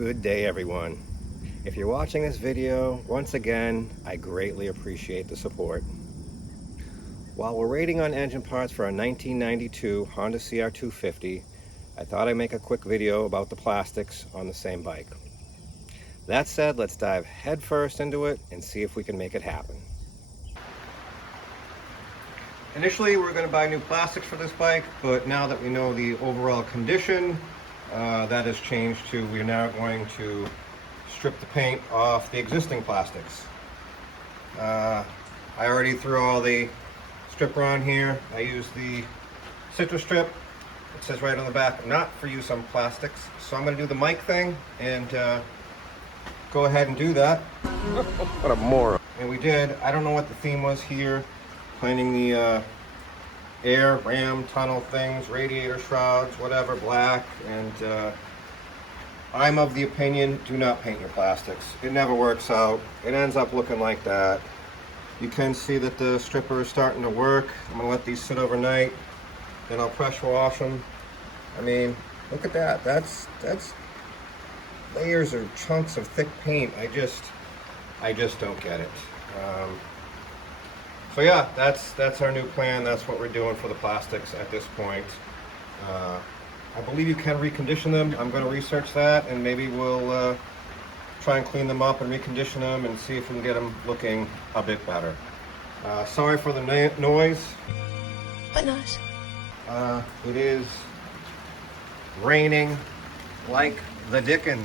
Good day, everyone. If you're watching this video, once again, I greatly appreciate the support. While we're waiting on engine parts for a 1992 Honda CR250, I thought I'd make a quick video about the plastics on the same bike. That said, let's dive headfirst into it and see if we can make it happen. Initially, we were going to buy new plastics for this bike, but now that we know the overall condition, that has changed to we're now going to strip the paint off the existing plastics. I already threw all the stripper on here. I used the citrus strip. It says right on the back, not for use on plastics. So I'm going to do the mic thing and go ahead and do that. What a moron. And we did. I don't know what the theme was here. Painting the air, ram, tunnel things, radiator shrouds, whatever, black. And I'm of the opinion, do not paint your plastics. It never works out. It ends up looking like that. You can see that the stripper is starting to work. I'm gonna let these sit overnight. Then I'll pressure wash them. I mean, look at that. That's layers or chunks of thick paint. I just don't get it. So yeah, that's our new plan. That's what we're doing for the plastics at this point. I believe you can recondition them. I'm going to research that, and maybe we'll try and clean them up and recondition them and see if we can get them looking a bit better. Sorry for the noise. What noise? It is raining like the Dickens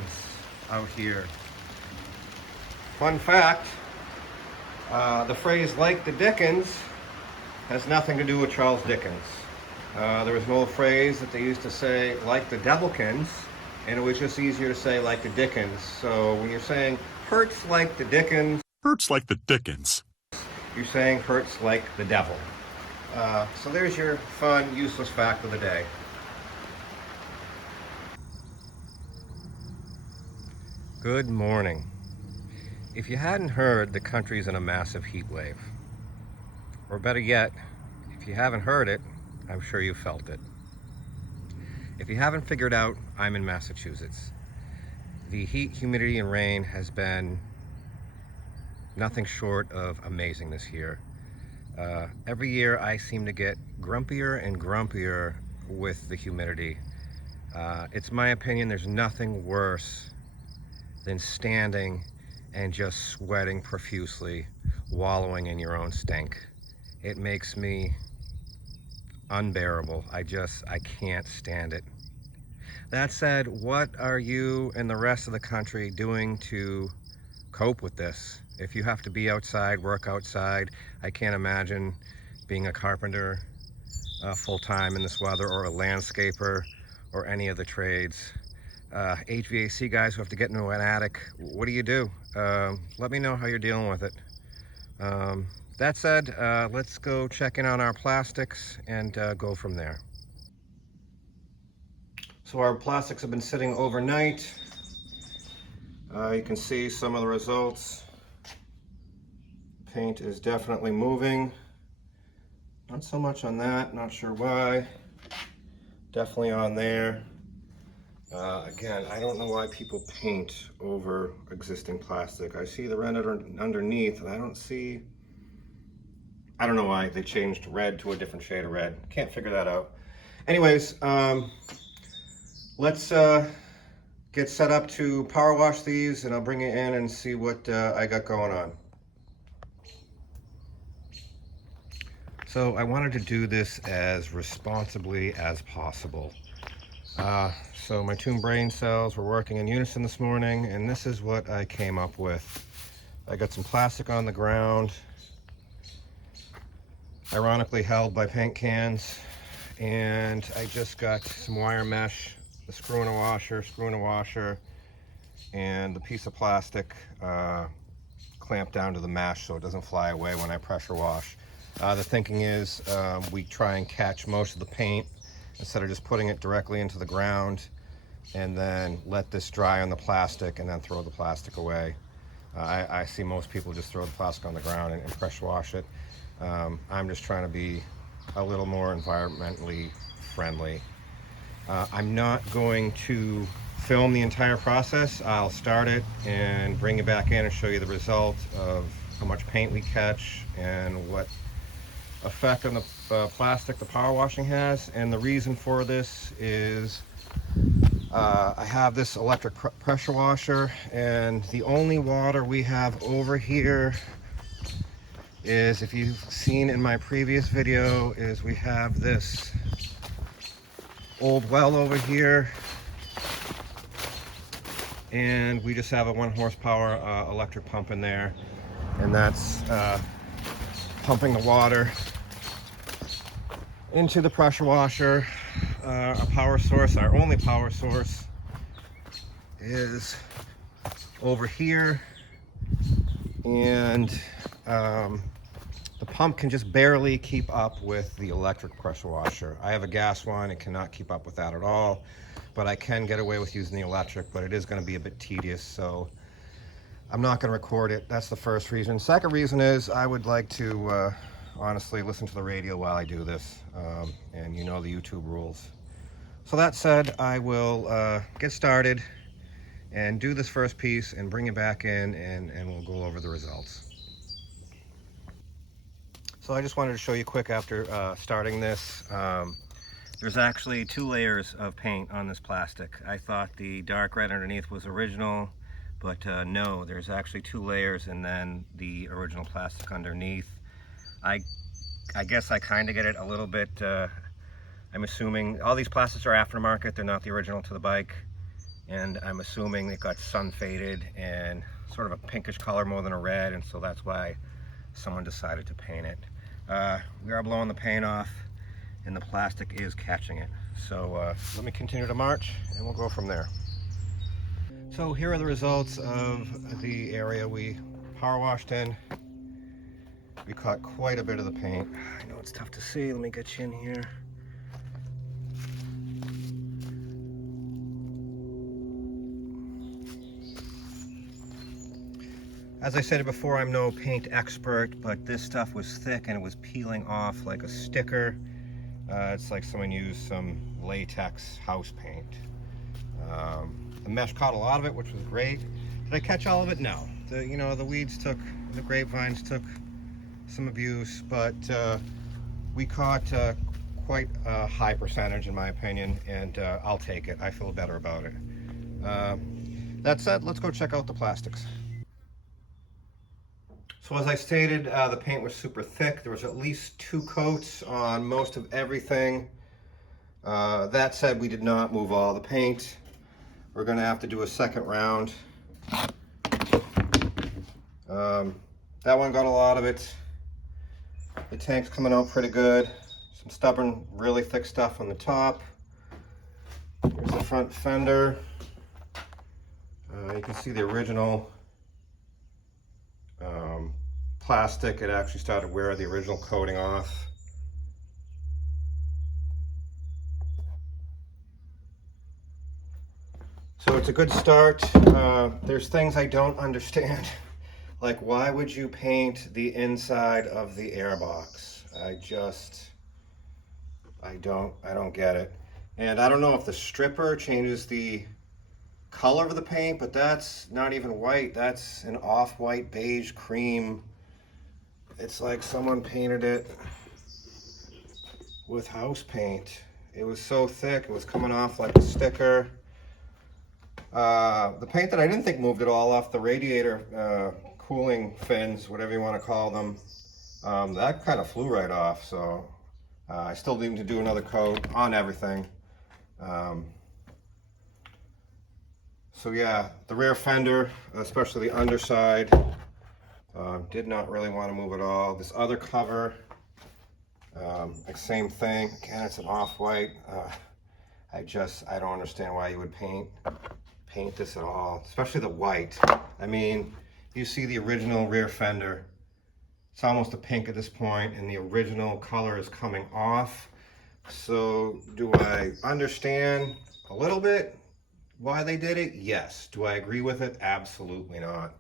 out here. Fun fact, the phrase "like the Dickens" has nothing to do with Charles Dickens. There was an old phrase that they used to say, "like the Devilkins," and it was just easier to say "like the Dickens." So when you're saying "hurts like the Dickens," hurts like the Dickens, you're saying "hurts like the devil." So there's your fun, useless fact of the day. Good morning. If you hadn't heard, the country's in a massive heat wave. Or better yet, if you haven't heard it, I'm sure you felt it. If you haven't figured out, I'm in Massachusetts. The heat, humidity, and rain has been nothing short of amazing this year. Every year I seem to get grumpier and grumpier with the humidity. It's my opinion there's nothing worse than standing and just sweating profusely, wallowing in your own stink. It makes me unbearable. I can't stand it. That said, what are you and the rest of the country doing to cope with this? If you have to be outside, work outside, I can't imagine being a carpenter full-time in this weather, or a landscaper, or any of the trades. HVAC guys who have to get into an attic, what do you do? Let me know how you're dealing with it. That said, let's go check in on our plastics and go from there. So our plastics have been sitting overnight. You can see some of the results. Paint is definitely moving. Not so much on that, not sure why. Definitely on there. Again, I don't know why people paint over existing plastic. I see the red underneath, and I don't know why they changed red to a different shade of red. Can't figure that out. Anyways, let's get set up to power wash these, and I'll bring it in and see what I got going on. So I wanted to do this as responsibly as possible. So my two brain cells were working in unison this morning, and this is what I came up with. I got some plastic on the ground, ironically held by paint cans, and I just got some wire mesh, the screw in a washer, and the piece of plastic clamped down to the mesh so it doesn't fly away when I pressure wash. The thinking is we try and catch most of the paint instead of just putting it directly into the ground, and then let this dry on the plastic and then throw the plastic away. I see most people just throw the plastic on the ground and pressure wash it. I'm just trying to be a little more environmentally friendly. I'm not going to film the entire process, I'll start it and bring it back in and show you the result of how much paint we catch and what effect on the plastic the power washing has. And the reason for this is I have this electric pressure washer, and the only water we have over here is, if you've seen in my previous video, is we have this old well over here, and we just have a 1 horsepower electric pump in there, and that's pumping the water into the pressure washer. Our power source, our only power source, is over here, and the pump can just barely keep up with the electric pressure washer. I have a gas one, it cannot keep up with that at all, but I can get away with using the electric, but it is going to be a bit tedious, so I'm not going to record it. That's the first reason. Second reason is I would like to honestly listen to the radio while I do this, and you know the YouTube rules. So that said, I will get started and do this first piece and bring it back in, and we'll go over the results. So I just wanted to show you quick after starting this. There's actually 2 layers of paint on this plastic. I thought the dark red underneath was original, but no, there's actually 2 layers and then the original plastic underneath. I guess I kind of get it a little bit. I'm assuming all these plastics are aftermarket, they're not the original to the bike, and I'm assuming it got sun faded and sort of a pinkish color more than a red, and so that's why someone decided to paint it. We are blowing the paint off and the plastic is catching it. So let me continue to march and we'll go from there. So here are the results of the area we power washed in. We caught quite a bit of the paint. I know it's tough to see, let me get you in here. As I said before, I'm no paint expert, but this stuff was thick and it was peeling off like a sticker. It's like someone used some latex house paint. The mesh caught a lot of it, which was great. Did I catch all of it? No. The weeds took, the grapevines took some abuse, but we caught quite a high percentage in my opinion, and I'll take it. I feel better about it. That said, let's go check out the plastics. So as I stated, the paint was super thick. There was at least 2 coats on most of everything. That said, we did not move all the paint. We're going to have to do a second round. That one got a lot of it. The tank's coming out pretty good. Some stubborn, really thick stuff on the top. Here's the front fender. You can see the original plastic. It actually started wearing the original coating off. So it's a good start. There's things I don't understand. Like, why would you paint the inside of the airbox? I don't get it. And I don't know if the stripper changes the color of the paint, but that's not even white. That's an off-white beige cream. It's like someone painted it with house paint. It was so thick, it was coming off like a sticker. The paint that I didn't think moved at all off the radiator cooling fins, whatever you want to call them, that kind of flew right off. So I still need to do another coat on everything. So yeah, the rear fender, especially the underside, did not really want to move at all. This other cover, like same thing. Again, it's an off-white. I don't understand why you would paint this at all, especially the white. I mean, you see the original rear fender. It's almost a pink at this point, and the original color is coming off. So do I understand a little bit why they did it? Yes. Do I agree with it? Absolutely not.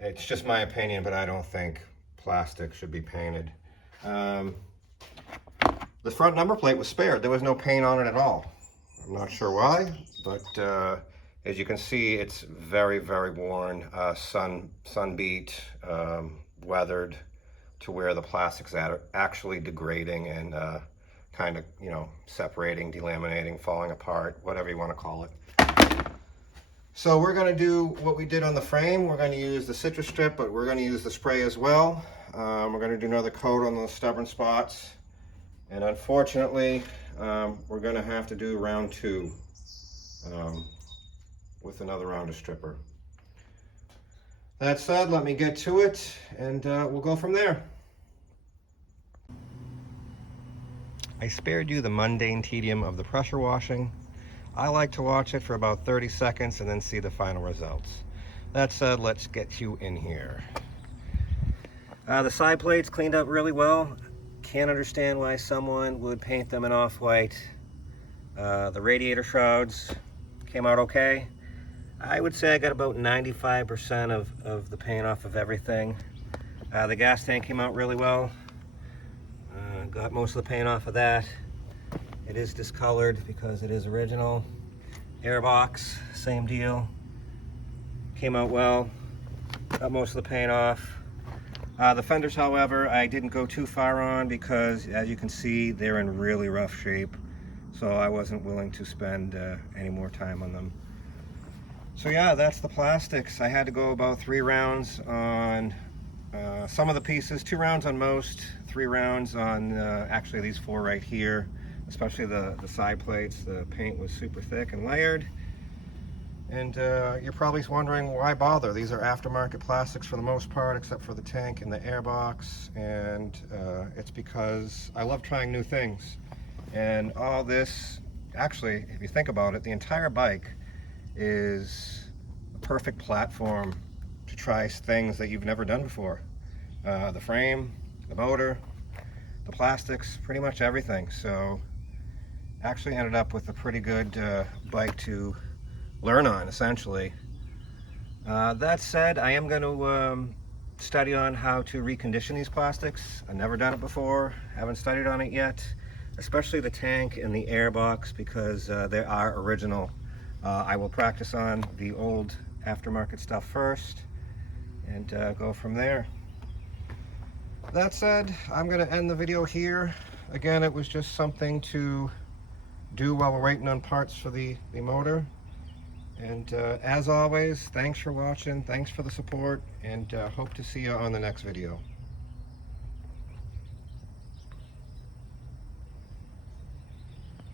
It's just my opinion, but I don't think plastic should be painted. The front number plate was spared. There was no paint on it at all. I'm not sure why, but as you can see, it's very, very worn, sun beat, weathered, to where the plastics are actually degrading and kind of, you know, separating, delaminating, falling apart, whatever you want to call it. So we're going to do what we did on the frame. We're going to use the citrus strip, but we're going to use the spray as well. We're going to do another coat on those stubborn spots. And unfortunately, we're going to have to do round 2 with another round of stripper. That said, let me get to it, and we'll go from there. I spared you the mundane tedium of the pressure washing. I like to watch it for about 30 seconds and then see the final results. That said, let's get you in here. The side plates cleaned up really well. Can't understand why someone would paint them in off-white. The radiator shrouds came out okay. I would say I got about 95% of the paint off of everything. The gas tank came out really well. Got most of the paint off of that. It is discolored because it is original. Airbox, same deal. Came out well. Got most of the paint off. The fenders, however, I didn't go too far on because, as you can see, they're in really rough shape. So I wasn't willing to spend any more time on them. So yeah, that's the plastics. I had to go about 3 rounds on some of the pieces, 2 rounds on most, 3 rounds on actually these 4 right here, especially the side plates. The paint was super thick and layered. And you're probably wondering, why bother? These are aftermarket plastics for the most part, except for the tank and the airbox. And it's because I love trying new things. And all this, actually, if you think about it, the entire bike is a perfect platform to try things that you've never done before. The frame, the motor, the plastics, pretty much everything. So actually ended up with a pretty good bike to learn on, essentially. That said, I am going to study on how to recondition these plastics. I've never done it before, haven't studied on it yet, especially the tank and the airbox, because they are original. I will practice on the old aftermarket stuff first and go from there. That said, I'm going to end the video here. Again, it was just something to do while we're waiting on parts for the motor. And as always, thanks for watching, thanks for the support, and hope to see you on the next video.